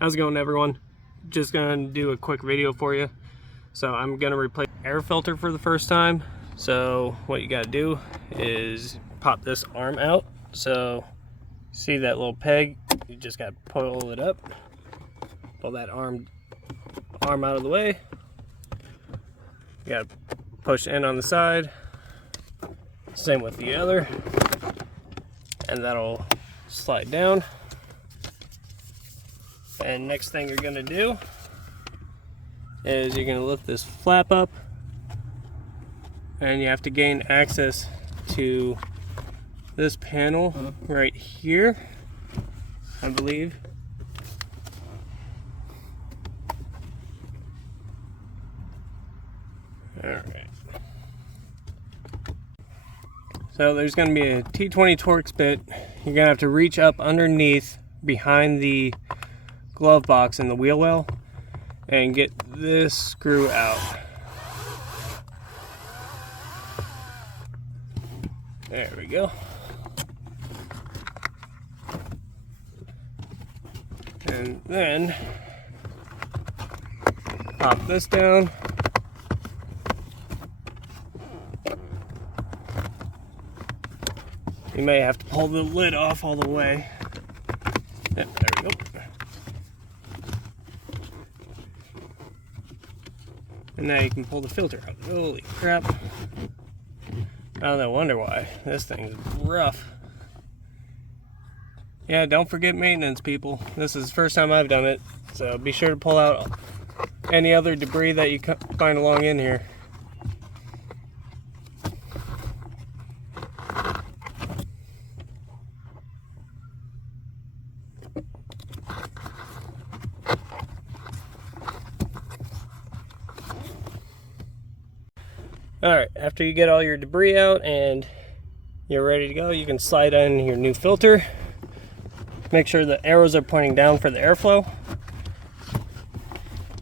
How's it going, everyone? Just gonna do a quick video for you. So I'm gonna replace air filter for the first time. So what you gotta do is pop this arm out. So see that little peg? You just gotta pull it up. Pull that arm out of the way. You gotta push in on the side. Same with the other. And that'll slide down. And next thing you're gonna do is you're gonna lift this flap up, and you have to gain access to this panel right here, I believe. Alright. So there's going to be a T20 Torx bit. You're going to have to reach up underneath behind the glove box in the wheel well and get this screw out. There we go. And then pop this down. You may have to pull the lid off all the way. Yep, there we go. And now you can pull the filter out. Holy crap. Oh, no wonder why. This thing's rough. Yeah, don't forget maintenance, people. This is the first time I've done it. So be sure to pull out any other debris that you find along in here. Alright, after you get all your debris out and you're ready to go, you can slide in your new filter. Make sure the arrows are pointing down for the airflow.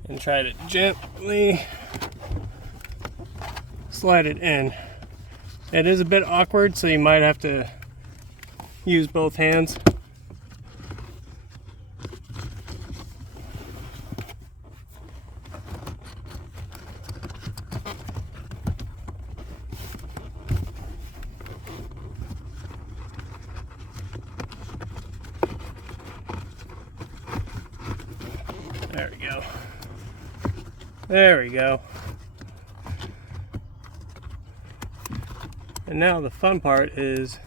And try to gently slide it in. It is a bit awkward, so you might have to use both hands. There we go. There we go. And now the fun part is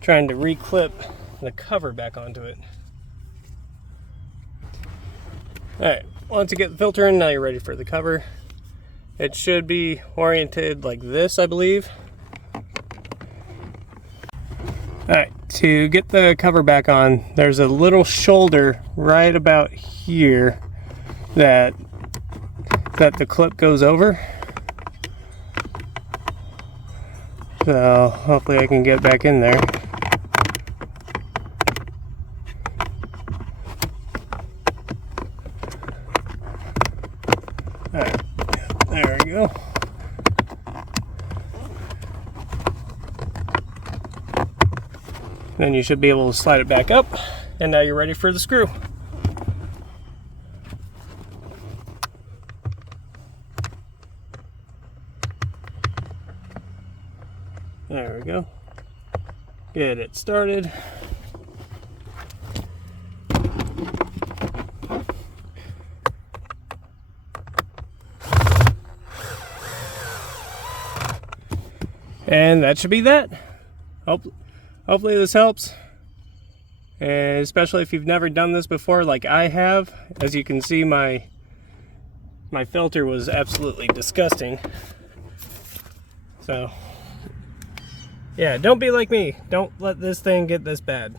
trying to reclip the cover back onto it. Alright, once you get the filter in, now you're ready for the cover. It should be oriented like this, I believe. Alright, to get the cover back on, there's a little shoulder right about here that the clip goes over. So hopefully I can get back in there. Alright, there we go. Then you should be able to slide it back up, and now you're ready for the screw. There we go. Get it started. And that should be that. Hopefully this helps, and especially if you've never done this before like I have. As you can see, my filter was absolutely disgusting. So yeah, don't be like me. Don't let this thing get this bad,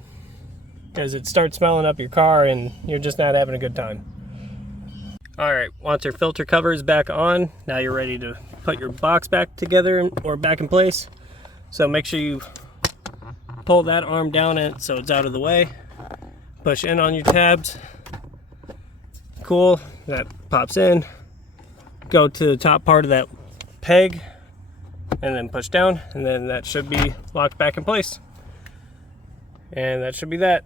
because it starts smelling up your car and you're just not having a good time. Alright, once your filter cover is back on, now you're ready to put your box back together or back in place. So make sure you pull that arm down so it's out of the way. Push in on your tabs. Cool, that pops in. Go to the top part of that peg and then push down, and then that should be locked back in place. And that should be that.